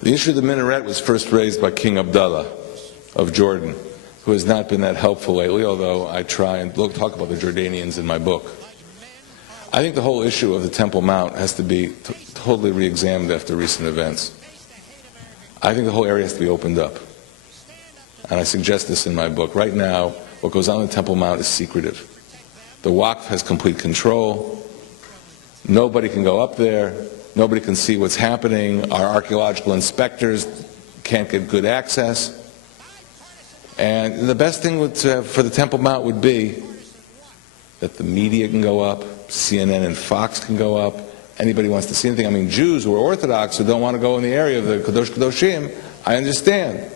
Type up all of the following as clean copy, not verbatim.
The issue of the minaret was first raised by King Abdullah of Jordan, who has not been that helpful lately, although I try and talk about the Jordanians in my book. I think the whole issue of the Temple Mount has to be totally re-examined after recent events. I think the whole area has to be opened up. And I suggest this in my book. Right now, what goes on in the Temple Mount is secretive. The Waqf has complete control. Nobody can go up there. Nobody can see what's happening. Our archaeological inspectors can't get good access. And the best thing for the Temple Mount would be that the media can go up, CNN and Fox can go up, anybody wants to see anything. I mean, Jews who are Orthodox who don't want to go in the area of the Kadosh Kadoshim, I understand.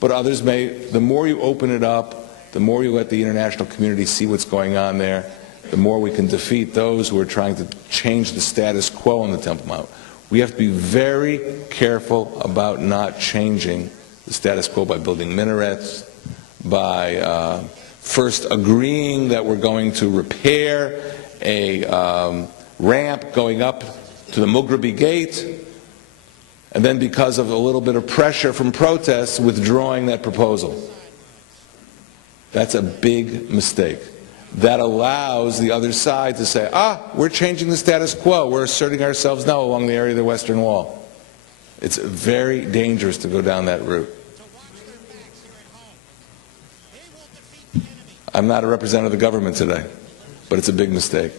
But others may. The more you open it up, the more you let the international community see what's going on there, the more we can defeat those who are trying to change the status quo on the Temple Mount. We have to be very careful about not changing the status quo by building minarets, by first agreeing that we're going to repair a ramp going up to the Mughrabi Gate, and then because of a little bit of pressure from protests, withdrawing that proposal. That's a big mistake. That allows the other side to say, we're changing the status quo, we're asserting ourselves now along the area of the Western Wall. It's very dangerous to go down that route. I'm not a representative of the government today, but it's a big mistake.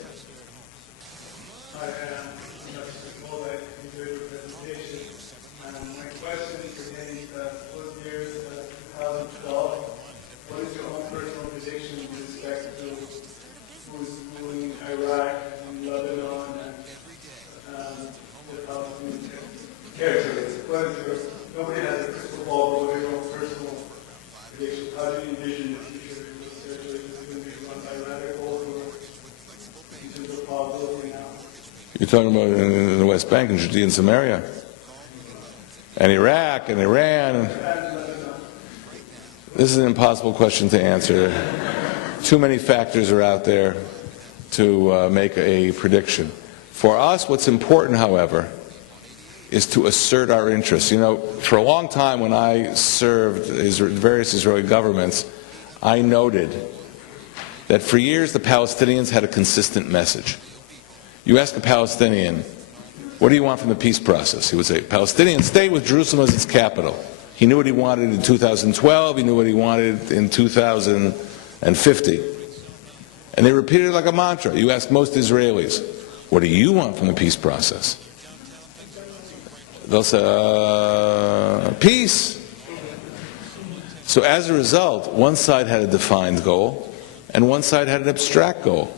Nobody has a crystal ball, but your own personal prediction. How do you envision the future of this territory? Is it going to be run by radicals or in terms of probability now? You're talking about in the West Bank and Judea and Samaria, and Iraq and Iran. This is an impossible question to answer. Too many factors are out there to make a prediction. For us, what's important, however, is to assert our interests. You know, for a long time when I served various Israeli governments, I noted that for years the Palestinians had a consistent message. You ask a Palestinian, what do you want from the peace process? He would say, Palestinian state with Jerusalem as its capital. He knew what he wanted in 2012, he knew what he wanted in 2050. And they repeated it like a mantra. You ask most Israelis, what do you want from the peace process? They'll say, peace. So as a result, one side had a defined goal, and one side had an abstract goal.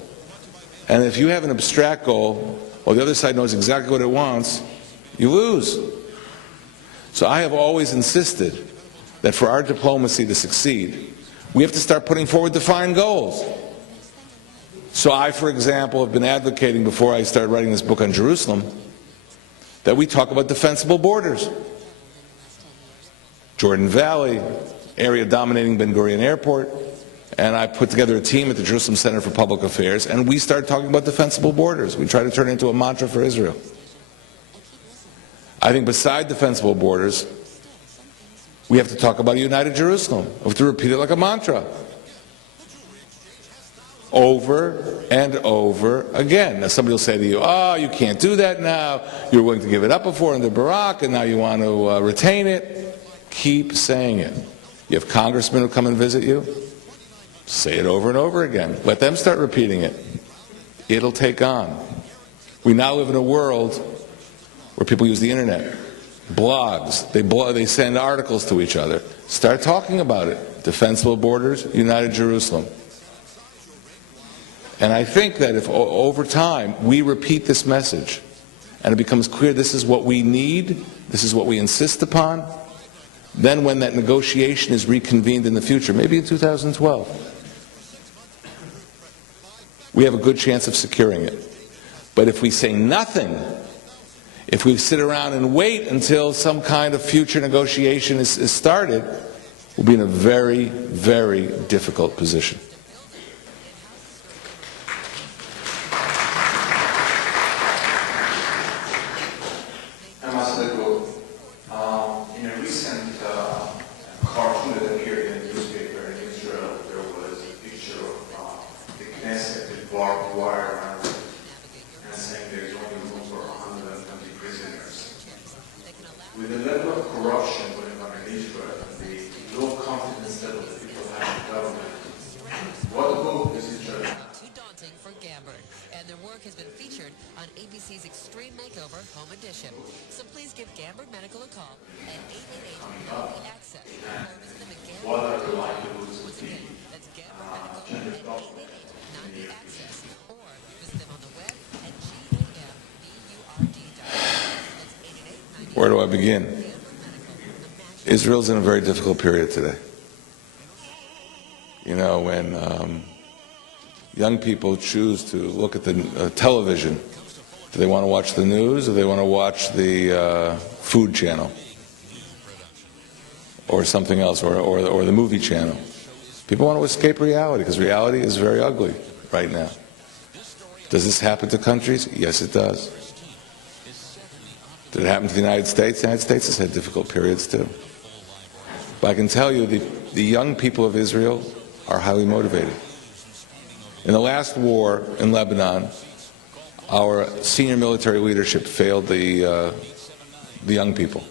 And if you have an abstract goal, while the other side knows exactly what it wants, you lose. So I have always insisted that for our diplomacy to succeed, we have to start putting forward defined goals. So I, for example, have been advocating before I started writing this book on Jerusalem, that we talk about defensible borders. Jordan Valley, area dominating Ben Gurion Airport, and I put together a team at the Jerusalem Center for Public Affairs, and we started talking about defensible borders. We try to turn it into a mantra for Israel. I think beside defensible borders, we have to talk about a united Jerusalem. We have to repeat it like a mantra. Over and over again. Now somebody will say to you, you can't do that now. You're willing to give it up before under Barak, and now you want to retain it. Keep saying it. You have congressmen who come and visit you. Say it over and over again. Let them start repeating it. It'll take on. We now live in a world where people use the internet, blogs. They send articles to each other. Start talking about it. Defensible borders, united Jerusalem. And I think that if over time we repeat this message and it becomes clear this is what we need, this is what we insist upon, then when that negotiation is reconvened in the future, maybe in 2012, we have a good chance of securing it. But if we say nothing, if we sit around and wait until some kind of future negotiation is started, we'll be in a very, very difficult position. with the level of corruption going on in Israel and the low confidence level that people have in government, what hope is Israel? Too daunting for Gamber, and their work has been featured on ABC's Extreme Makeover Home Edition. So please give Gamber Medical a call at 888-90-ACCESS or visit them at Gamber. What are the likelihoods of Once again, that's Gamber Medical at 888-90-ACCESS or visit them on the web at GAMBURD.com. That's 888-90-ACCESS. Where do I begin? Israel's in a very difficult period today. You know, when young people choose to look at the television, do they want to watch the news or do they want to watch the food channel or something else, or the movie channel? People want to escape reality because reality is very ugly right now. Does this happen to countries? Yes, it does. Did it happen to the United States? The United States has had difficult periods too. But I can tell you the young people of Israel are highly motivated. In the last war in Lebanon, our senior military leadership failed the young people.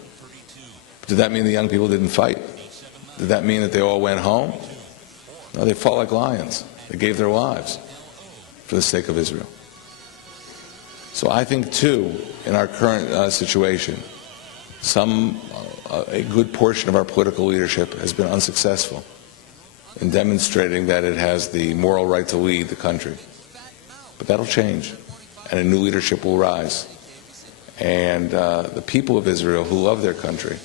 Did that mean the young people didn't fight? Did that mean that they all went home? No, they fought like lions. They gave their lives for the sake of Israel. So I think, too, in our current situation, a good portion of our political leadership has been unsuccessful in demonstrating that it has the moral right to lead the country. But that'll change, and a new leadership will rise. And the people of Israel who love their country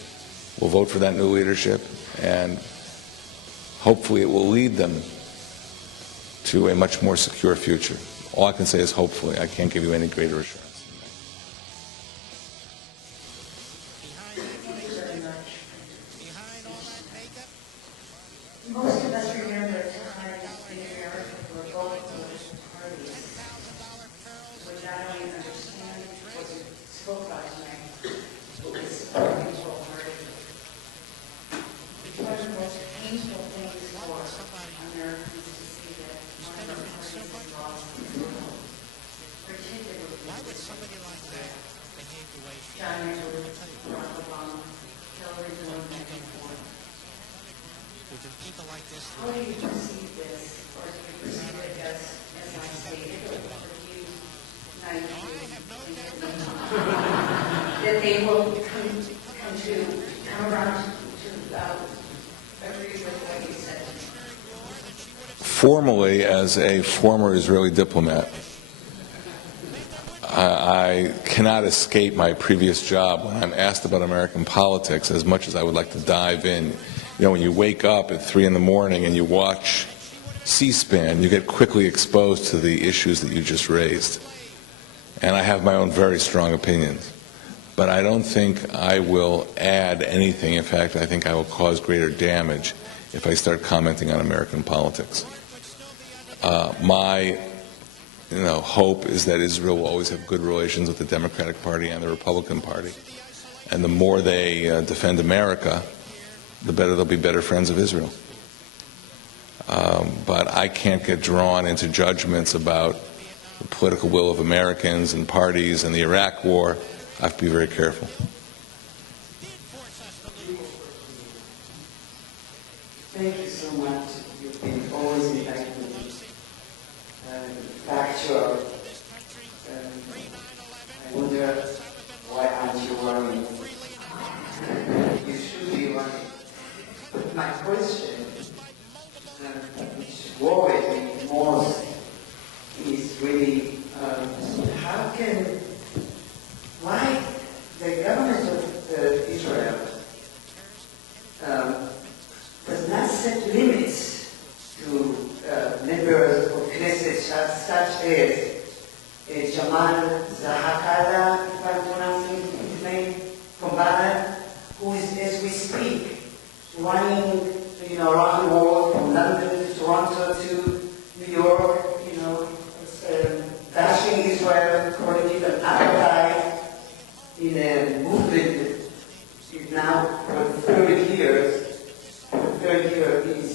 will vote for that new leadership, and hopefully it will lead them to a much more secure future. All I can say is hopefully. I can't give you any greater assurance. Most of us remember times in America where both political parties would not only understand what was spoke by tonight, but was supporting wholeheartedly. It's one of the most painful things for Americans to see that one of our parties is lost in the world, particularly John Edwards, Barack Obama, Hillary Clinton, and forth. How do you perceive this, or do you perceive it as I stated, or for you, that they will come around to agree with what you said? Formally, as a former Israeli diplomat, I cannot escape my previous job when I'm asked about American politics as much as I would like to dive in. You know, when you wake up at 3 in the morning and you watch C-SPAN, you get quickly exposed to the issues that you just raised. And I have my own very strong opinions. But I don't think I will add anything. In fact, I think I will cause greater damage if I start commenting on American politics. My hope is that Israel will always have good relations with the Democratic Party and the Republican Party. And the more they defend America, the better they'll be better friends of Israel. But I can't get drawn into judgments about the political will of Americans and parties and the Iraq War. I have to be very careful. Thank you so much. You've been always enlightening, factual. I wonder, why aren't you worried? You should be worried. But my question, which worries me most, is really why the government of Israel does not set limits to members of Knesset such as Jamal Zahakala, if I'm pronouncing his name, from Bahrain, who is, as we speak, running around the world, from London to Toronto to New York, bashing Israel, calling it an apartheid in a movement that is now for 30 years. For 30 years is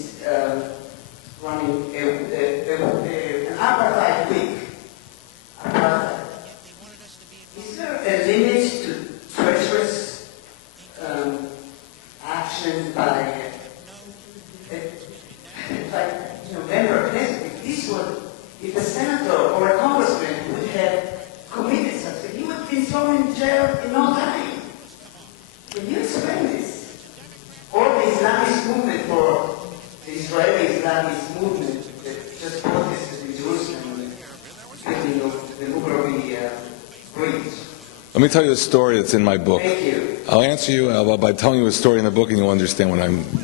running an apartheid week. Apartheid. Is there a limit to treacherous Israel in no time. Can you explain this? All the Islamist movement for the Israeli Islamist movement that just protested in Jerusalem, building of the Mughrabi bridge. Let me tell you a story that's in my book. Thank you. I'll answer you by telling you a story in the book, and you'll understand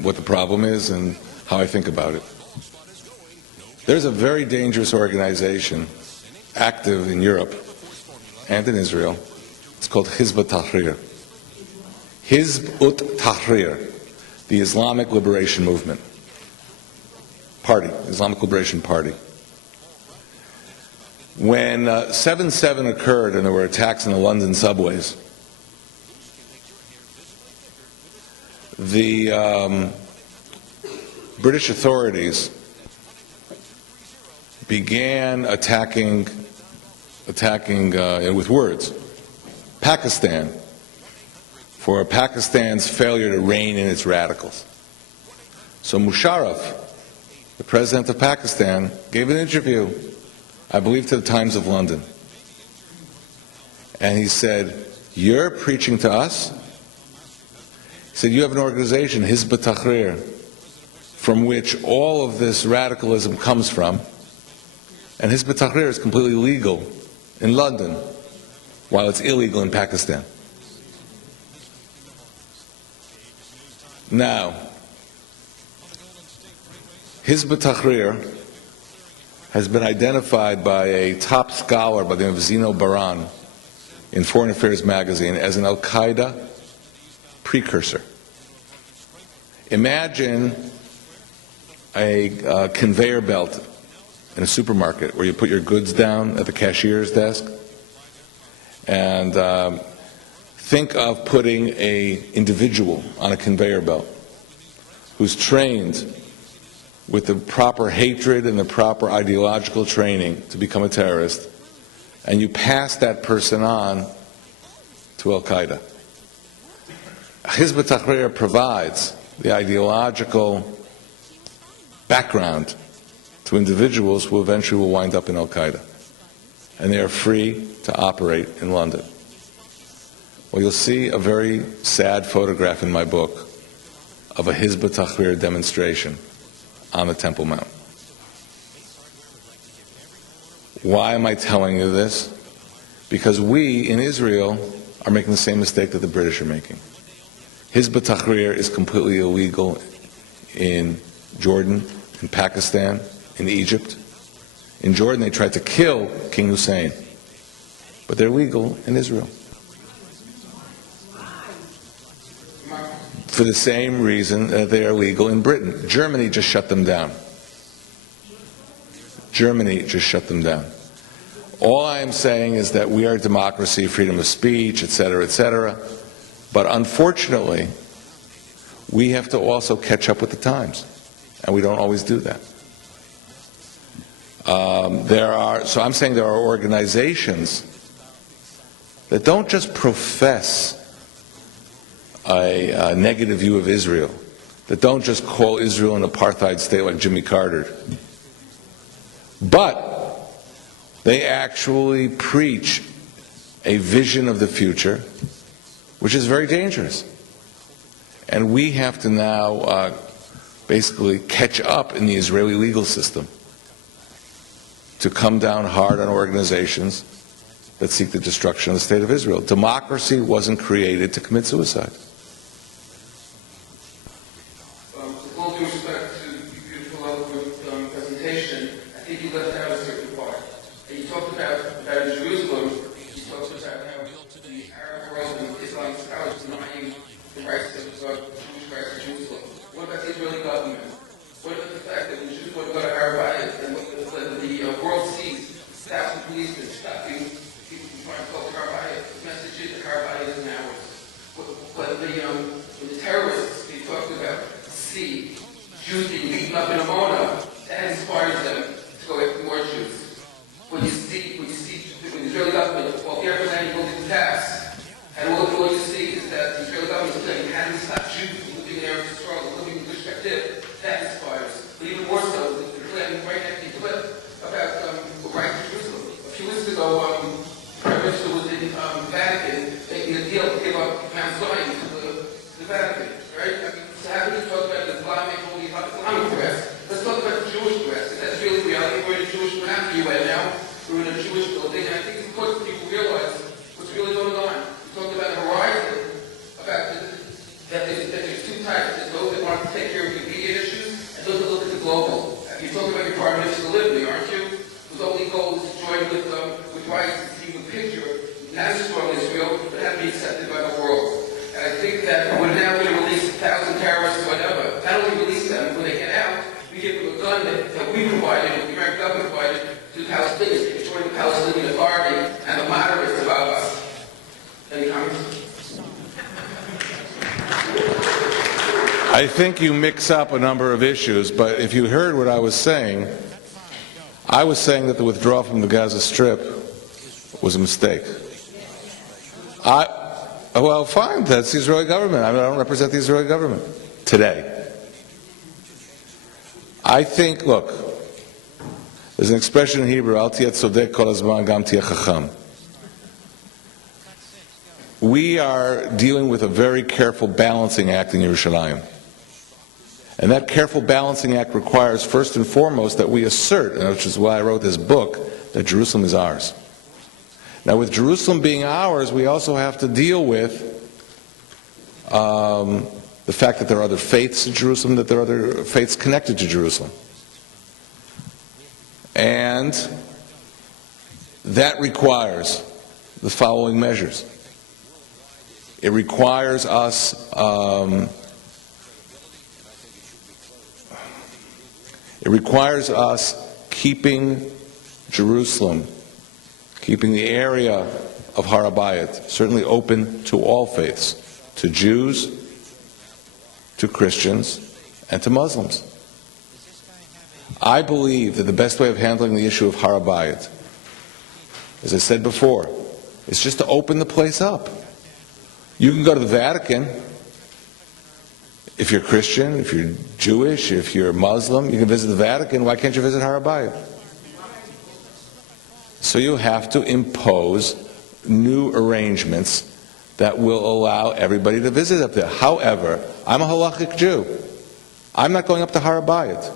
what the problem is and how I think about it. There's a very dangerous organization active in Europe and in Israel. It's called Hizb ut-Tahrir. Hizb ut-Tahrir, the Islamic Liberation Movement Party, Islamic Liberation Party. When 7/7 occurred and there were attacks in the London subways, the British authorities began attacking with words Pakistan for Pakistan's failure to rein in its radicals. So Musharraf, the president of Pakistan, gave an interview, I believe, to the Times of London. And he said, "You're preaching to us?" He said, "You have an organization, Hizb ut-Tahrir, from which all of this radicalism comes from. And Hizb ut-Tahrir is completely legal in London, while it's illegal in Pakistan." Now, Hizb ut-Tahrir has been identified by a top scholar by the name of Zino Baran in Foreign Affairs magazine as an Al-Qaeda precursor. Imagine a conveyor belt in a supermarket where you put your goods down at the cashier's desk, and think of putting an individual on a conveyor belt who's trained with the proper hatred and the proper ideological training to become a terrorist, and you pass that person on to Al-Qaeda. Hizb ut-Tahrir provides the ideological background to individuals who eventually will wind up in Al-Qaeda, and they are free to operate in London. Well, you'll see a very sad photograph in my book of a Hizb ut-Tahrir demonstration on the Temple Mount. Why am I telling you this? Because we in Israel are making the same mistake that the British are making. Hizb ut-Tahrir is completely illegal in Jordan, in Pakistan, in Egypt. In Jordan, they tried to kill King Hussein, but they're legal in Israel. For the same reason that they are legal in Britain. Germany just shut them down. Germany just shut them down. All I am saying is that we are a democracy, freedom of speech, etc., but unfortunately, we have to also catch up with the times, and we don't always do that. So I'm saying there are organizations that don't just profess a negative view of Israel, that don't just call Israel an apartheid state like Jimmy Carter, but they actually preach a vision of the future, which is very dangerous. And we have to now basically catch up in the Israeli legal system to come down hard on organizations that seek the destruction of the state of Israel. Democracy wasn't created to commit suicide. With all due respect to your beautiful, eloquent presentation, I think you left out a certain part. And you talked about in Jerusalem, you talked about how the Arab world and Islamic scholars denying the rights of Jewish rights in Jerusalem. What about the Israeli government? What about the fact that when Jews want to go to Arab and the world sees thousands of policemen stopping people from trying to go to Arab, the message is that Arab isn't ours. But when the terrorists they talked about see Jews being beaten up in Amona, that inspires them to go after more Jews. When the Israeli government, well, the Arab will do tax, and all you see is that the Israeli government is saying, how do we stop Jews from living there in struggle, living in perspective? That inspires. But even more so, the clip, right after the clip, about the right to Jerusalem. A few weeks ago, Prime Minister was in Vatican, Any comments? I think you mix up a number of issues, but if you heard what I was saying that the withdrawal from the Gaza Strip was a mistake. Well, fine, that's the Israeli government. I don't represent the Israeli government today. I think, look, there's an expression in Hebrew, Al tiyeh tzodek kol hazman gam tiyeh chacham. We are dealing with a very careful balancing act in Yerushalayim. And that careful balancing act requires, first and foremost, that we assert, and which is why I wrote this book, that Jerusalem is ours. Now, with Jerusalem being ours, we also have to deal with the fact that there are other faiths in Jerusalem, that there are other faiths connected to Jerusalem. And that requires the following measures. It requires us keeping Jerusalem, keeping the area of Har HaBayit certainly open to all faiths, to Jews, to Christians, and to Muslims. I believe that the best way of handling the issue of Har HaBayit, as I said before, is just to open the place up. You can go to the Vatican. If you're Christian, if you're Jewish, if you're Muslim, you can visit the Vatican. Why can't you visit Har HaBayit? So you have to impose new arrangements that will allow everybody to visit up there. However, I'm a halachic Jew. I'm not going up to Har HaBayit.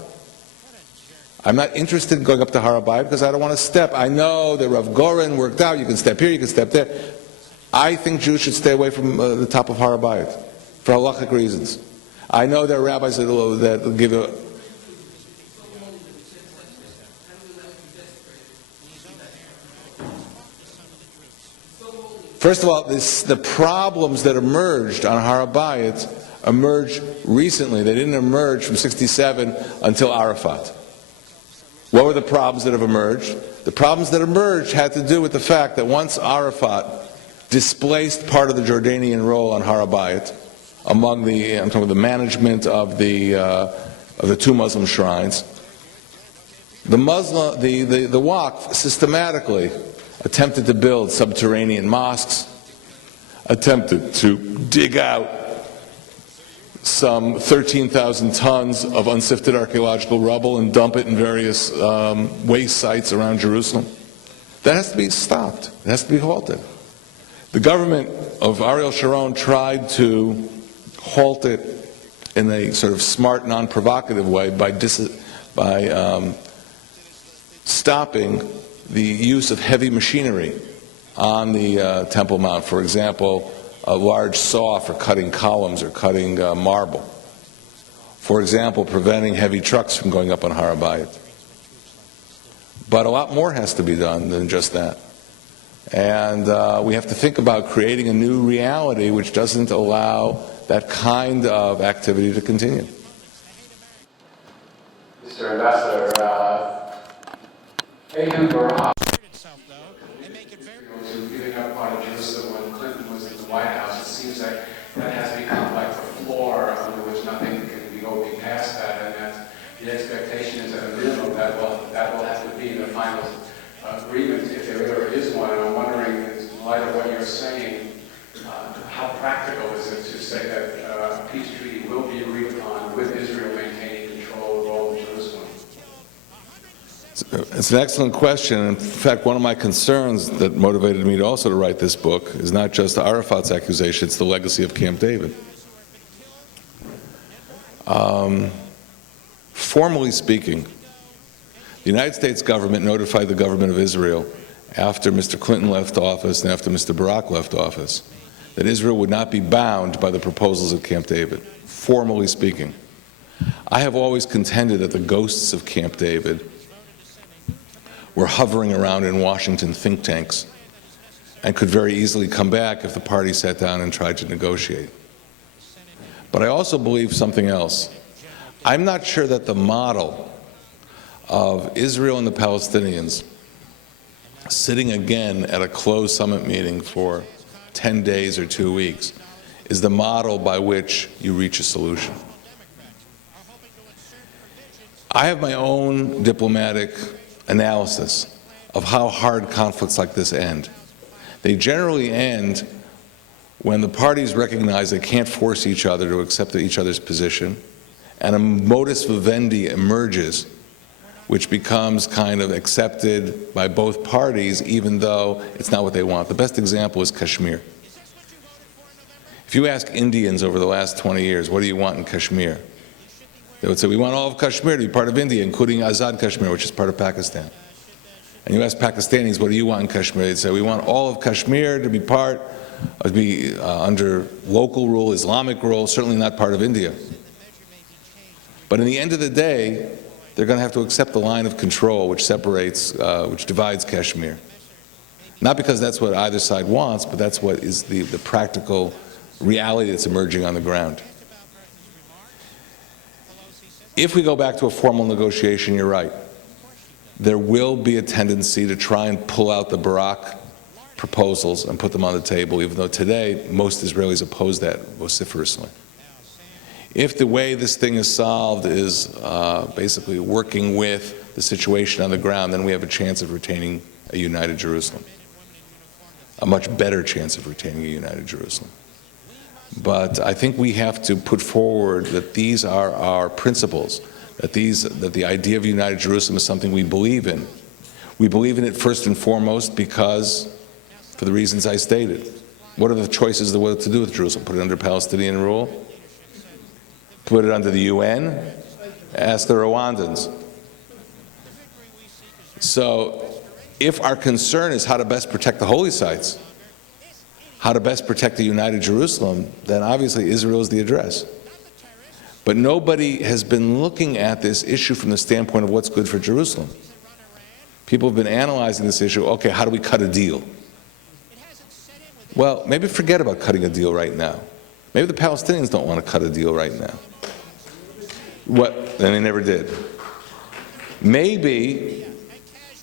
I'm not interested in going up to Har HaBayit because I don't want to step. I know that Rav Goren worked out, you can step here, you can step there. I think Jews should stay away from the top of Har HaBayit for halachic reasons. I know there are rabbis that give a... First of all, the problems that emerged on Har HaBayit emerged recently. They didn't emerge from 1967 until Arafat. What were the problems that have emerged? The problems that emerged had to do with the fact that once Arafat displaced part of the Jordanian role on Har HaBayit, among the, I'm talking about the management of the two Muslim shrines, the Waqf systematically attempted to build subterranean mosques, attempted to dig out some 13,000 tons of unsifted archaeological rubble and dump it in various waste sites around Jerusalem. That has to be stopped. It has to be halted. The government of Ariel Sharon tried to halt it in a sort of smart, non-provocative way by stopping the use of heavy machinery on the Temple Mount. For example, a large saw for cutting columns or cutting marble. For example, preventing heavy trucks from going up on Har HaBayit. But a lot more has to be done than just that. And we have to think about creating a new reality which doesn't allow that kind of activity to continue. Mr. Ambassador, Ehud Barak to giving up part of Jerusalem when Clinton was in the White House. It seems like that has become like the floor under which nothing can be going past that, and that the expectation is at a minimum that will have to be the final agreement if there ever is one. And I'm wondering, in light of what you're saying, how practical is it to say that a peace treaty will be agreed upon with Israel maintaining control of all of Jerusalem? It's an excellent question. In fact, one of my concerns that motivated me to also to write this book is not just Arafat's accusation, it's the legacy of Camp David. Formally speaking, the United States government notified the government of Israel after Mr. Clinton left office and after Mr. Barak left office that Israel would not be bound by the proposals of Camp David, formally speaking. I have always contended that the ghosts of Camp David were hovering around in Washington think tanks and could very easily come back if the party sat down and tried to negotiate. But I also believe something else. I'm not sure that the model of Israel and the Palestinians sitting again at a closed summit meeting for 10 days or 2 weeks, is the model by which you reach a solution. I have my own diplomatic analysis of how hard conflicts like this end. They generally end when the parties recognize they can't force each other to accept each other's position, and a modus vivendi emerges, which becomes kind of accepted by both parties, even though it's not what they want. The best example is Kashmir. If you ask Indians over the last 20 years, what do you want in Kashmir? They would say, we want all of Kashmir to be part of India, including Azad Kashmir, which is part of Pakistan. And you ask Pakistanis, what do you want in Kashmir? They'd say, we want all of Kashmir to be under local rule, Islamic rule, certainly not part of India. But in the end of the day, they're going to have to accept the line of control which separates, which divides Kashmir. Not because that's what either side wants, but that's what is the practical reality that's emerging on the ground. If we go back to a formal negotiation, you're right. There will be a tendency to try and pull out the Barak proposals and put them on the table, even though today most Israelis oppose that vociferously. If the way this thing is solved is basically working with the situation on the ground, then we have a chance of retaining a united Jerusalem. A much better chance of retaining a united Jerusalem. But I think we have to put forward that these are our principles, that the idea of united Jerusalem is something we believe in. We believe in it first and foremost because, for the reasons I stated. What are the choices of what to do with Jerusalem? Put it under Palestinian rule? Put it under the UN? Ask the Rwandans. So, if our concern is how to best protect the holy sites, how to best protect the united Jerusalem, then obviously Israel is the address. But nobody has been looking at this issue from the standpoint of what's good for Jerusalem. People have been analyzing this issue, okay, how do we cut a deal? Well, maybe forget about cutting a deal right now. Maybe the Palestinians don't want to cut a deal right now. And they never did. Maybe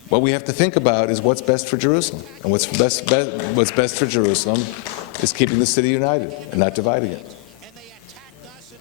what we have to think about is what's best for Jerusalem. And what's best for Jerusalem is keeping the city united and not dividing it.